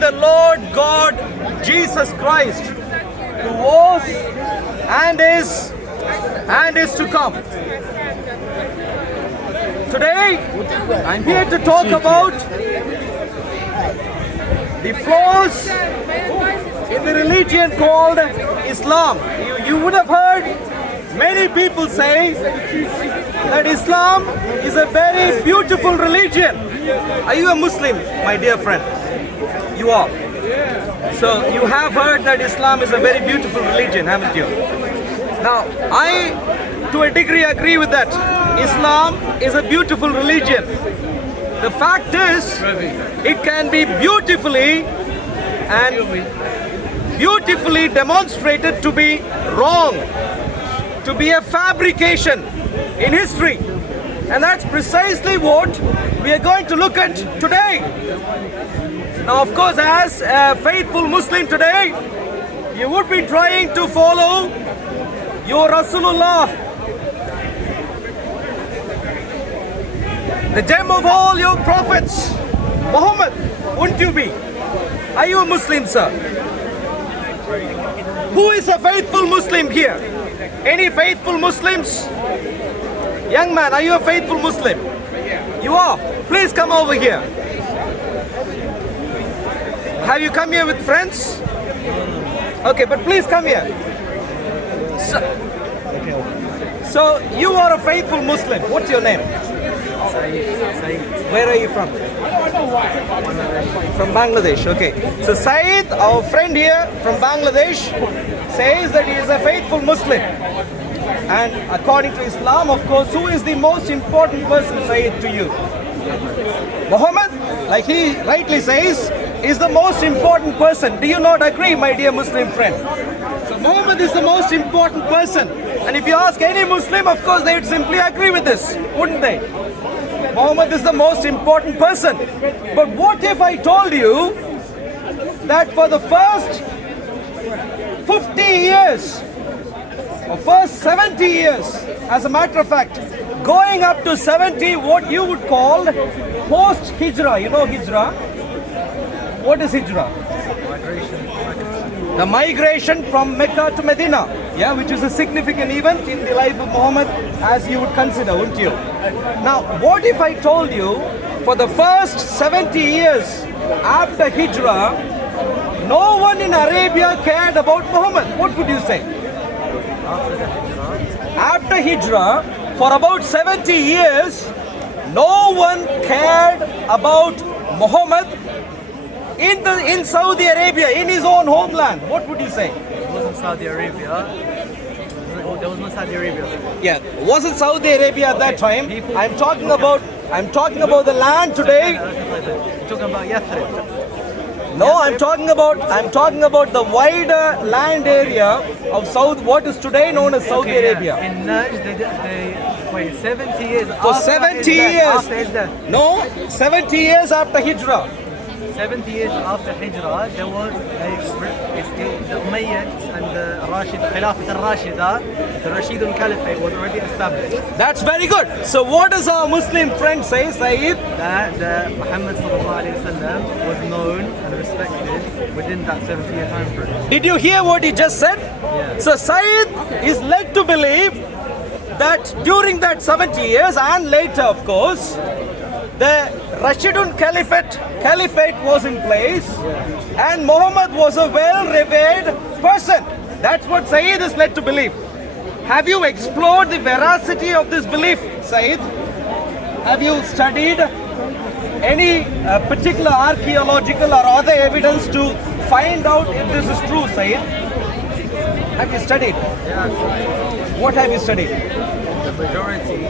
the Lord God Jesus Christ, who was and is to come. Today, I'm here to talk about the flaws in the religion called Islam. You would have heard many people say that Islam is a very beautiful religion. Are you a Muslim, my dear friend? You are. So you have heard that Islam is a very beautiful religion, haven't you? Now, I, to a degree, agree with that. Islam is a beautiful religion. The fact is, it can be beautifully demonstrated to be wrong, to be a fabrication in history. And that's precisely what we are going to look at today. Now, of course, as a faithful Muslim today, you would be trying to follow your Rasulullah, the gem of all your prophets, Muhammad, wouldn't you be? Are you a Muslim, sir? Who is a faithful Muslim here? Any faithful Muslims? Young man, are you a faithful Muslim? You are. Please come over here. Have you come here with friends? Okay, but please come here. So you are a faithful Muslim. What's your name? Saeed. Where are you from? From Bangladesh. Okay. So Saeed, our friend here from Bangladesh, says that he is a faithful Muslim. And according to Islam, of course, who is the most important person, Saeed, to you? Muhammad, like he rightly says, is the most important person. Do you not agree, my dear Muslim friend? So Muhammad is the most important person. And if you ask any Muslim, of course, they would simply agree with this, wouldn't they? Muhammad is the most important person. But what if I told you that for the first 50 years, or first 70 years, as a matter of fact, going up to 70, what you would call post-Hijrah. You know Hijrah? What is Hijrah? The migration from Mecca to Medina, yeah, which is a significant event in the life of Muhammad, as you would consider, wouldn't you? Now, what if I told you for the first 70 years after Hijrah, no one in Arabia cared about Muhammad? What would you say? After Hijrah, for about 70 years, no one cared about Muhammad in Saudi Arabia, in his own homeland. What would you say? It wasn't Saudi Arabia. There was no Saudi Arabia. Yeah, it wasn't Saudi Arabia at that time. I'm talking about the land today. You're talking about Yathrib. No, I'm talking about the wider land area of what is today known as Saudi Arabia. In Najd, wait, 70 years For after 70 his death, years. after his death. No, 70 years after Hijrah. 70 years after Hijrah, there was the Umayyads and the Khilafat al-Rashida, the Rashidun Caliphate was already established. That's very good. So what does our Muslim friend say, Saeed? That Muhammad sallallahu alayhi wa sallam was known and respected within that 70-year time frame. Did you hear what he just said? Yeah. So Saeed is led to believe that during that 70 years and later, of course, the Rashidun Caliphate was in place, and Muhammad was a well-revered person. That's what Saeed is led to believe. Have you explored the veracity of this belief, Saeed? Have you studied any particular archaeological or other evidence to find out if this is true, Saeed? Have you studied? Yeah, What have you studied? the majority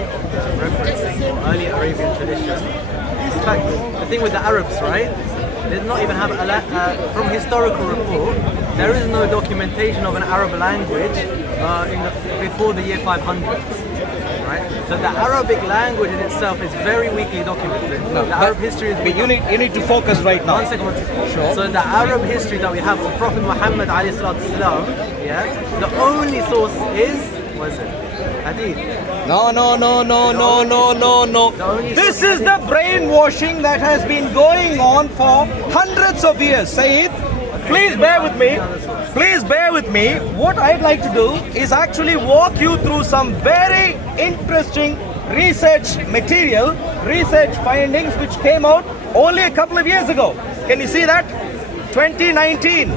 referencing early Arabian tradition. In fact, the thing with the Arabs, right? They did not even have from historical report. There is no documentation of an Arab language before the year 500. Right? So the Arabic language in itself is very weakly documented. The Arab history is. But you need to focus right now. One second. Sure. So the Arab history that we have of Prophet Muhammad alayhi salatu wasalam, yeah, the only source is, what is it? Hadith. No, no, no, no, no, no, no, no. only This source is the brainwashing that has been going on for hundreds of years. Saeed, please bear with me. Please bear with me. What I'd like to do is actually walk you through some very interesting research material, research findings which came out only a couple of years ago. Can you see that? 2019.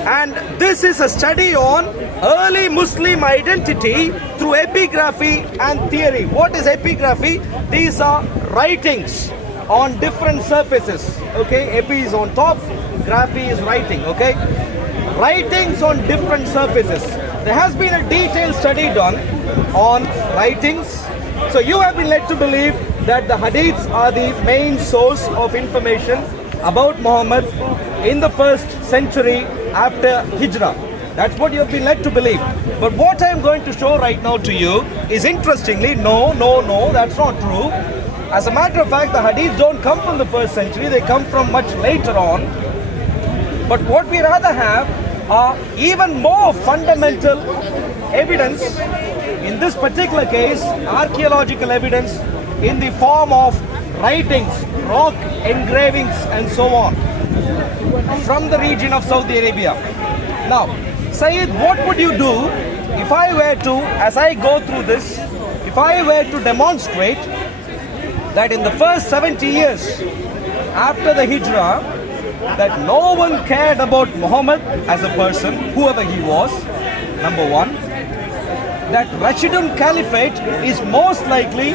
And this is a study on early Muslim identity through epigraphy and theory. What is epigraphy? These are writings on different surfaces. Okay, epi is on top, graphy is writing. Okay, writings on different surfaces. There has been a detailed study done on writings. So you have been led to believe that the hadiths are the main source of information about Muhammad in the first century after Hijrah. That's what you have been led to believe. But what I am going to show right now to you is, interestingly, no, that's not true. As a matter of fact, the hadiths don't come from the first century, they come from much later on. But what we rather have are even more fundamental evidence, in this particular case, archaeological evidence in the form of writings, rock engravings and so on, from the region of Saudi Arabia. Now, Sayyid, what would you do if I were to, as I go through this, if I were to demonstrate that in the first 70 years after the Hijrah, that no one cared about Muhammad as a person, whoever he was, number one, that Rashidun Caliphate is most likely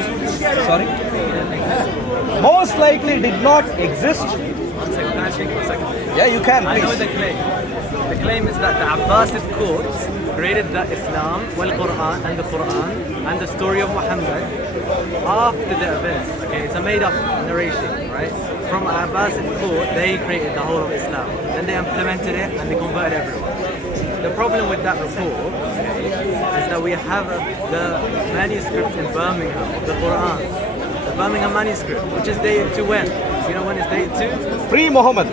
did not exist. 1 second, can I speak for a second? Yeah, you can, I know please. the claim. The claim is that the Abbasid court created the Islam, Quran and the story of Muhammad after the events. Okay, it's a made-up narration, right? From Abbasid court, they created the whole of Islam. Then they implemented it and they converted everyone. The problem with that report, okay, is that we have the manuscript in Birmingham of the Quran, the Birmingham manuscript, which is dated to when? You know when it's dated to? Pre-Muhammad.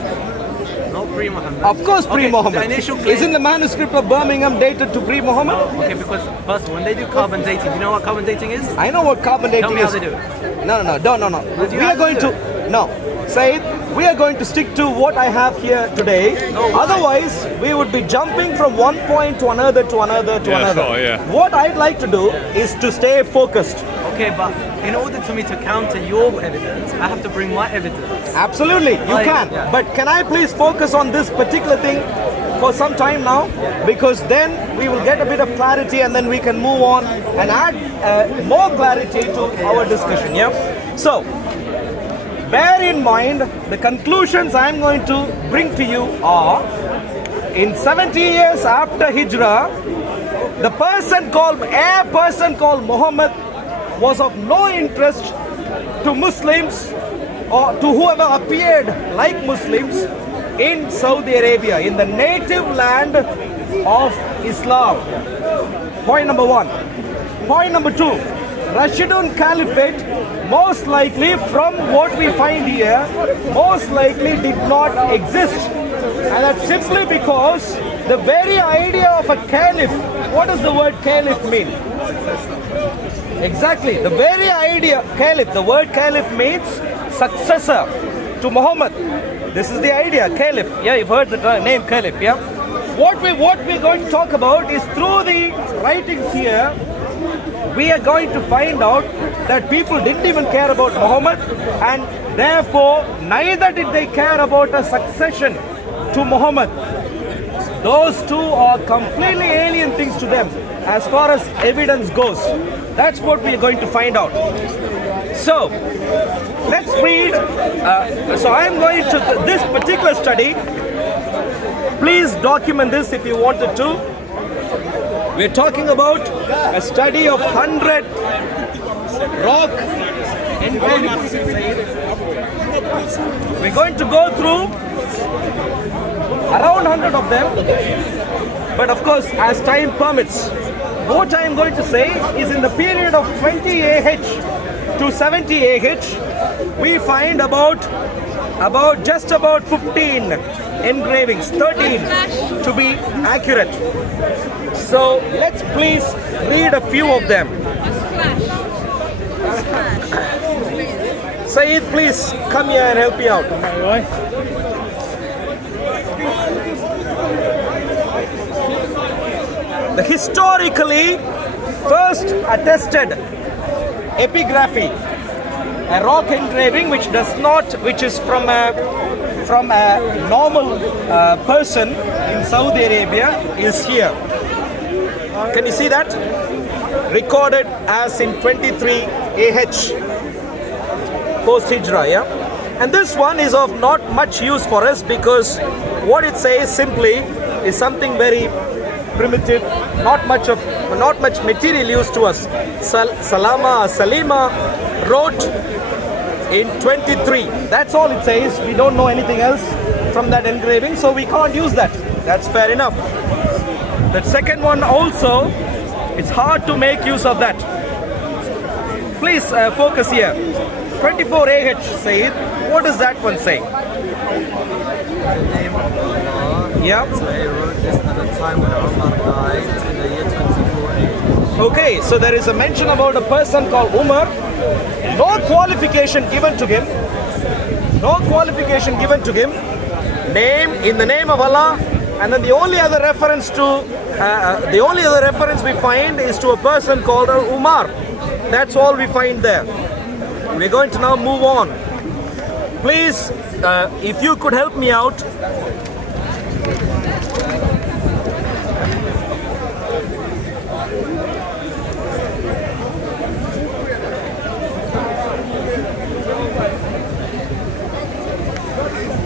Not pre-Muhammad. Of course, pre-Muhammad. The initial claim, Isn't the manuscript of Birmingham dated to pre-Muhammad? okay, because first, when they do carbon dating, do you know what carbon dating is? I know what carbon dating Tell me how is. they do it. No. do you We are have to going do to, no. Said, we are going to stick to what I have here today. No, why? Otherwise, we would be jumping from one point to another to another to another. Sure, yeah. What I'd like to do is to stay focused. Okay, but in order for me to counter your evidence, I have to bring my evidence. Absolutely, you Right, can. yeah. But can I please focus on this particular thing for some time now? Because then we will get a bit of clarity and then we can move on and add more clarity to our discussion. Yeah. So, bear in mind the conclusions I'm going to bring to you are, in 70 years after Hijrah, a person called Muhammad was of no interest to Muslims or to whoever appeared like Muslims in Saudi Arabia, in the native land of Islam. Point number one. Point number two, Rashidun Caliphate, most likely from what we find here, most likely did not exist. And that's simply because the very idea of a caliph, what does the word caliph mean? Exactly, the very idea, caliph, the word caliph means successor to Muhammad. This is the idea, caliph. Yeah, you've heard the name caliph, yeah? What we're going to talk about is, through the writings here, we are going to find out that people didn't even care about Muhammad, and therefore neither did they care about a succession to Muhammad. Those two are completely alien things to them as far as evidence goes. That's what we are going to find out. So, let's read. So I am going to this particular study. Please document this if you wanted to. We're talking about a study of 100 rock engravings. We're going to go through around 100 of them, but of course, as time permits, what I am going to say is, in the period of 20 AH to 70 AH, we find just about 15 engravings, 13 to be accurate. So let's please read a few of them. Saeed, please come here and help me out. The historically first attested epigraphy, a rock engraving which is from a normal person in Saudi Arabia, is here. Can you see that? Recorded as in 23 AH post Hijrah, yeah? And this one is of not much use for us because what it says simply is something very primitive, not much material use to us. Salima wrote in 23. That's all it says. We don't know anything else from that engraving, so we can't use that. That's fair enough. The second one also, it's hard to make use of that. Please focus here. 24 AH, Sayyid. What does that one say? The name of Allah. Yeah. So he wrote this at the time when Umar died in the year 24. Okay, so there is a mention about a person called Umar. No qualification given to him. No qualification given to him. Name in the name of Allah, and then the only other reference we find is to a person called Umar. That's all we find there. We're going to now move on. Please, if you could help me out.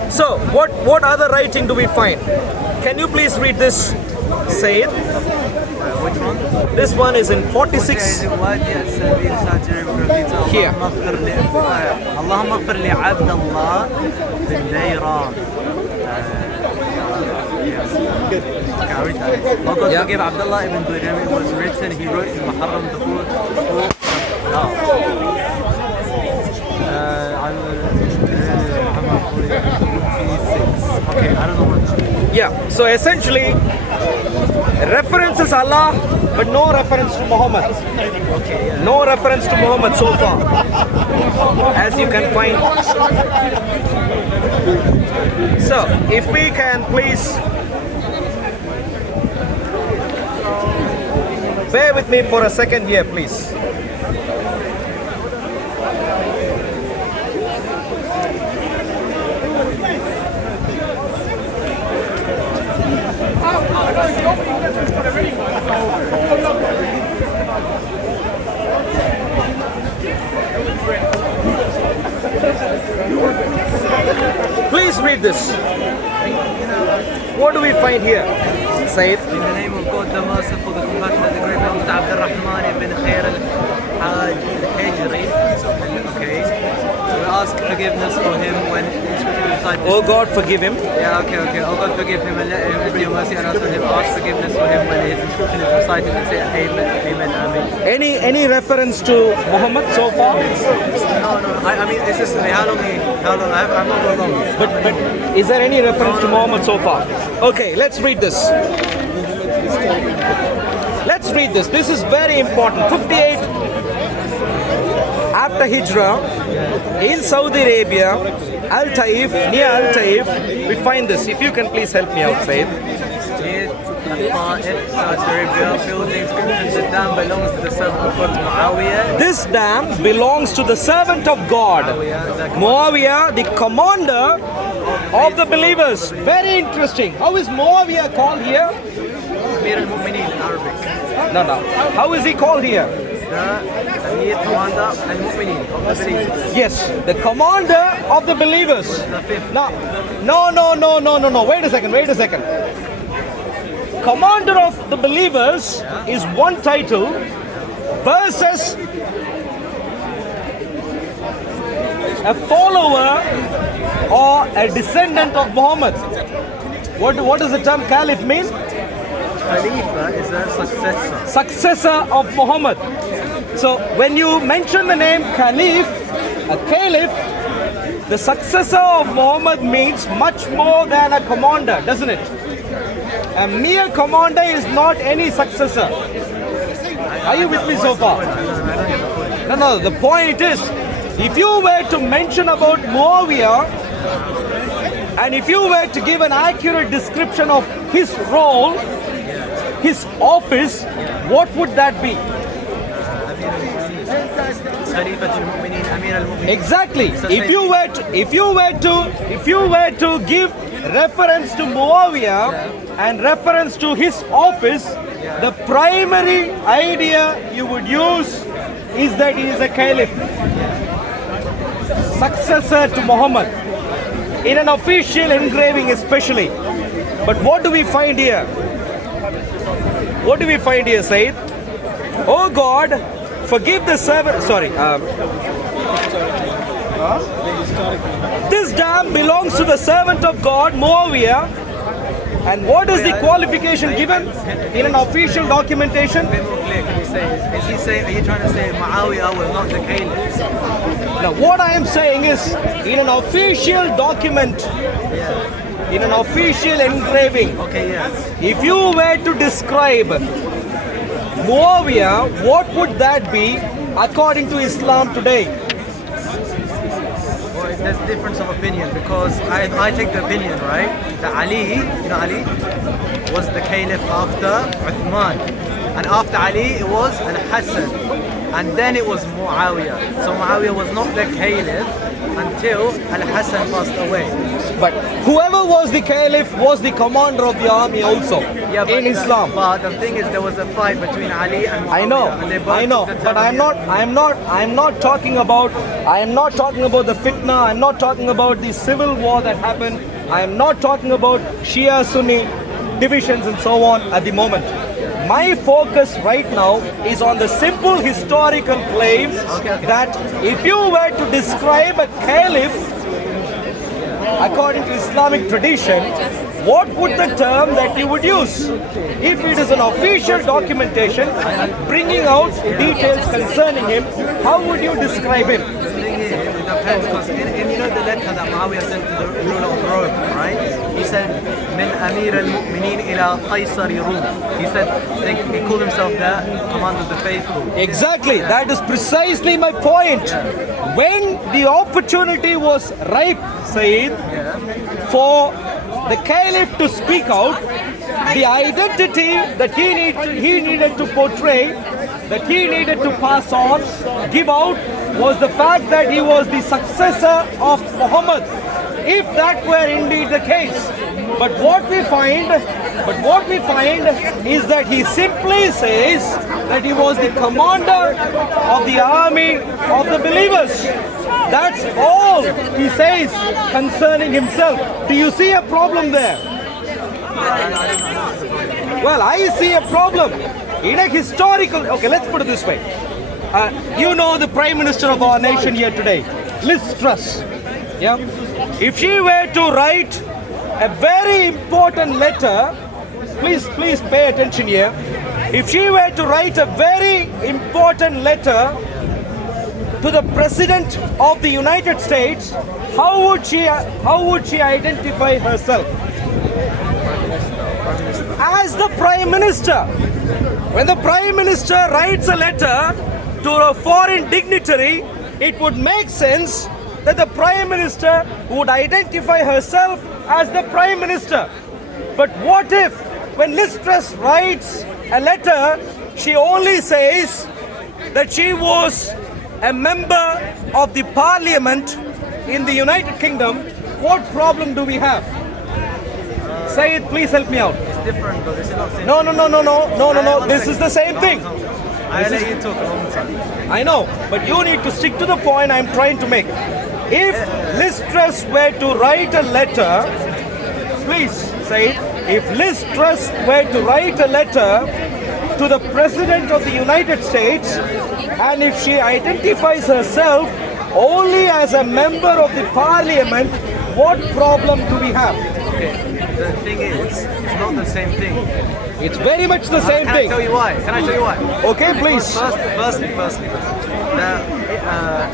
So, what other writing do we find? Can you please read this, Sayyid? Which one? This one is in 46. Here. اللهم اغفر لعبد الله بن ديران. Oh God, forgive Abdullah ibn Duyram. It was written, he wrote in Muharram Dukhul. Okay, I don't know what that is. Yeah, so essentially, references Allah, but no reference to Muhammad. Okay, yeah. No reference to Muhammad so far, as you can find. So, if we can please bear with me for a second here, please. Please read this. What do we find here? Sayyid. In the name of God, the merciful, the compassionate, the great, Mr. Abdul Rahman ibn Khair al-Hajri. Okay. So we ask forgiveness for him when Oh God, forgive him. Yeah, okay. Oh God, forgive him and let him have your mercy and also him. Ask forgiveness for him when his inscription is recited and say Amen, Amen. Any reference to Muhammad so far? No. I mean, it's just how long? I'm not going long. But is there any reference to Muhammad so far? Okay, let's read this. Let's read this. This is very important. 58 after Hijrah in Saudi Arabia, Al-Taif, near Al-Taif, we find this. If you can please help me out, Sayyid. This dam belongs to the servant of God, Muawiyah, the commander of the believers. Very interesting. How is Muawiyah called here? Amir al-Mu'mineen in Arabic. No. How is he called here? The commander al-Mu'mineen of the believers. Yes, the commander of the believers. Now, no. Wait a second. Commander of the believers is one title versus a follower or a descendant of Muhammad. What does the term caliph mean? Khalifa is a successor. Successor of Muhammad. So when you mention the name caliph, a caliph, the successor of Muhammad means much more than a commander, doesn't it? A mere commander is not any successor. Are you with me so far? I don't get the point. No, the point is, if you were to mention about Muawiyah, and if you were to give an accurate description of his role, his office, what would that be? Exactly. If you were to give reference to Muawiyah and reference to his office, the primary idea you would use is that he is a caliph, successor to Muhammad, in an official engraving especially. But what do we find here? What do we find here, Sayyid? Oh God, forgive the servant. Sorry. This dam belongs to the servant of God, Muawiyah. And what is the qualification given in an official documentation? Are you trying to say Muawiyah was not the caliph? Now, what I am saying is, in an official document, in an official engraving, Okay, yes. if you were to describe Muawiyah, what would that be according to Islam today? Well, there's a difference of opinion because I take the opinion, right, that Ali, you know Ali, was the caliph after Uthman. And after Ali, it was Al-Hassan. And then it was Muawiyah. So Muawiyah was not the caliph until Al-Hassan passed away. But whoever was the caliph was the commander of the army also in Islam. But the thing is, there was a fight between Ali and Muawiyah. I know, but I'm not talking about the fitna. I'm not talking about the civil war that happened. I am not talking about Shia Sunni divisions and so on at the moment. My focus right now is on the simple historical claim that if you were to describe a caliph according to Islamic tradition, what would the term that you would use? If it is an official documentation bringing out details concerning him, how would you describe him? The thing is, it depends because in you know the letter that Muawiyah sent to the ruler of Rome, right? He said, "Min Amir al-Mu'minin ila Qaisar Rum." He said he called himself the commander of the faithful. Exactly, that is precisely my point. When the opportunity was ripe, Sayyid, for the caliph to speak out, the identity that he needed to portray, that he needed to pass on, give out, was the fact that he was the successor of Muhammad. If that were indeed the case. But what we find is that he simply says that he was the commander of the army of the believers. That's all he says concerning himself. Do you see a problem there? Well, I see a problem. In a historical, okay, let's put it this way. You know the Prime Minister of our nation here today, Liz Truss. Yeah? If she were to write a very important letter, please pay attention here. If she were to write a very important letter to the President of the United States, how would she identify herself? As the Prime Minister. When the Prime Minister writes a letter to a foreign dignitary, it would make sense that the Prime Minister would identify herself as the Prime Minister. But what if, when Liz Truss writes a letter, she only says that she was a member of the Parliament in the United Kingdom? What problem do we have? Say it, please help me out. It's different, but this is not same. No. This is the same thing. I let you talk a long time. I know, but you need to stick to the point I'm trying to make. If Liz Truss were to write a letter, please say it. If Liz Truss were to write a letter to the President of the United States, and if she identifies herself only as a member of the Parliament, what problem do we have? Okay, the thing is, it's not the same thing. It's very much the same thing. Can I tell you why? Okay, please. Firstly,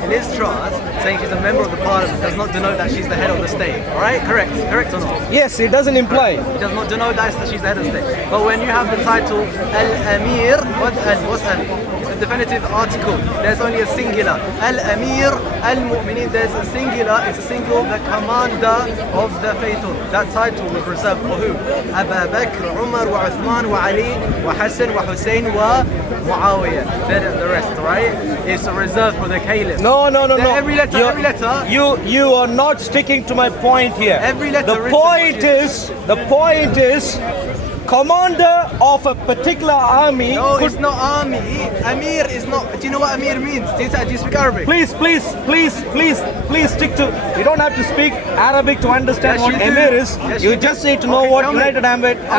Liz Truss saying she's a member of the parliament does not denote that she's the head of the state. Alright? Correct or not? Yes, it doesn't imply. It does not denote that she's the head of the state. But when you have the title Al-Amir, what's Al? Is the definitive article. There's only a singular. Al-Amir, Al-Mu'minin, there's a singular, it's a single, the commander of the faithful. That title was reserved for who? Abu Bakr, Umar, wa Uthman, wa Ali, wa Hassan, wa Hussein, wa Muawiyah. Then the rest, right? It's reserved for the caliph. No. Every letter. You are not sticking to my point here. Every letter. The point is, commander of a particular army. No, it's not army. Amir is not. Do you know what Amir means? Do you speak Arabic? Please stick to. You don't have to speak Arabic to understand Yes, what you do. Emir is. Yes, you you just do. need to know Okay, what tell me. United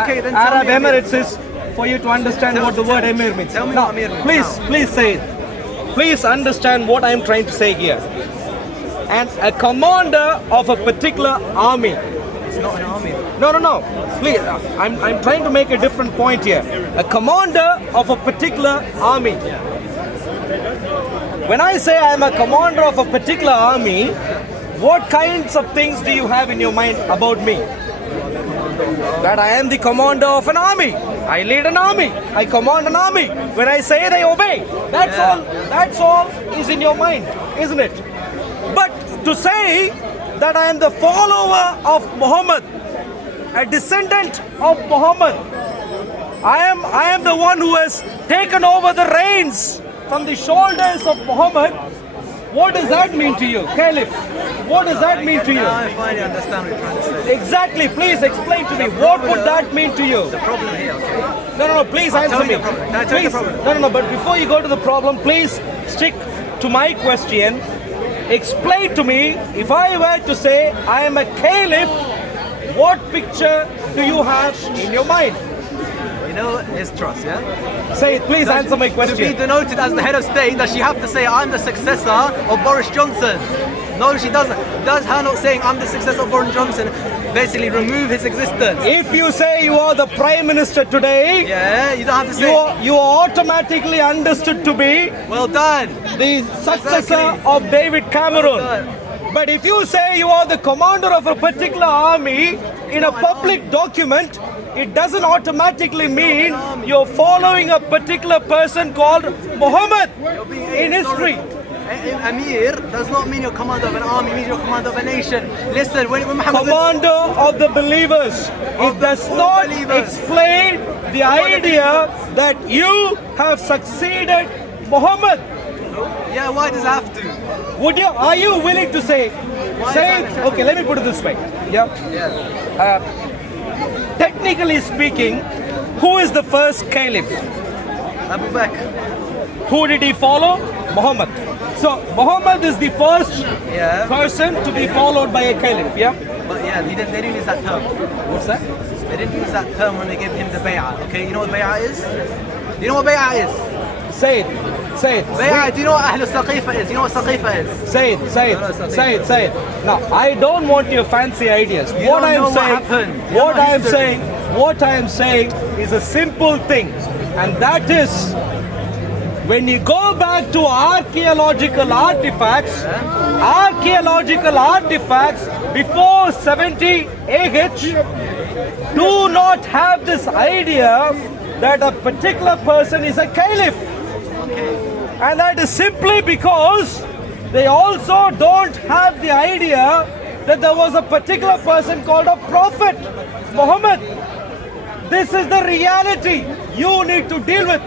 Okay, then tell Arab me Emir. Emirates is for you to understand what the word Emir means. Tell me Now, what Emir means. please say it. Please understand what I am trying to say here. And a commander of a particular army. It's not an army. No. Please, I'm trying to make a different point here. A commander of a particular army. When I say I'm a commander of a particular army, what kinds of things do you have in your mind about me? That I am the commander of an army. I lead an army. I command an army. When I say, they obey. That's all is in your mind, isn't it? But to say that I am the follower of Muhammad, a descendant of Muhammad, I am the one who has taken over the reins from the shoulders of Muhammad. What does that mean to you, Caliph? What does that mean to you? Now I finally understand what you're trying to say. Exactly. Please explain to me. What would that mean to you? The problem here, okay? No. Please answer tell me. you the problem. Can I tell you the Please. problem? No. But before you go to the problem, please stick to my question. Explain to me, if I were to say I am a caliph, what picture do you have in your mind? You know, it's trust, yeah? Say it, please answer my To be question. denoted as the head of state, does she have to say, I'm the successor of Boris Johnson? No, she doesn't. Does her not saying, I'm the successor of Boris Johnson, basically remove his existence? If you say you are the prime minister today, Yeah, you don't have to say, you are automatically understood to be well done. the successor Exactly. of David Cameron. Well But if you say you are the commander of a particular army in a public document, it doesn't automatically mean you're following a particular person called Muhammad in history. Amir does not mean you're commander of an army, it means you're commander of a nation. Listen, when Muhammad... Commander of the believers. It does not explain the idea that you have succeeded Muhammad. Yeah, why does it have to? Are you willing to say, okay, let me put it this way. Yeah. Technically speaking, who is the first caliph? Abu Bakr. Who did he follow? Muhammad. So Muhammad is the first Yeah. person to be followed by a caliph, yeah? But yeah, they didn't use that term. What's that? They didn't use that term when they gave him the bay'ah. Okay, you know what bay'ah is? You know what bay'ah is? Say it. Bay'ah, do you know what Ahl Saqifa is? You know what Saqifa is? Say it. Now, I don't want your fancy ideas. You don't know what happened. You What know I am history. saying, what I am saying is a simple thing, and that is, when you go back to archaeological artifacts before 70 AH do not have this idea that a particular person is a caliph. And that is simply because they also don't have the idea that there was a particular person called a prophet, Muhammad. This is the reality you need to deal with.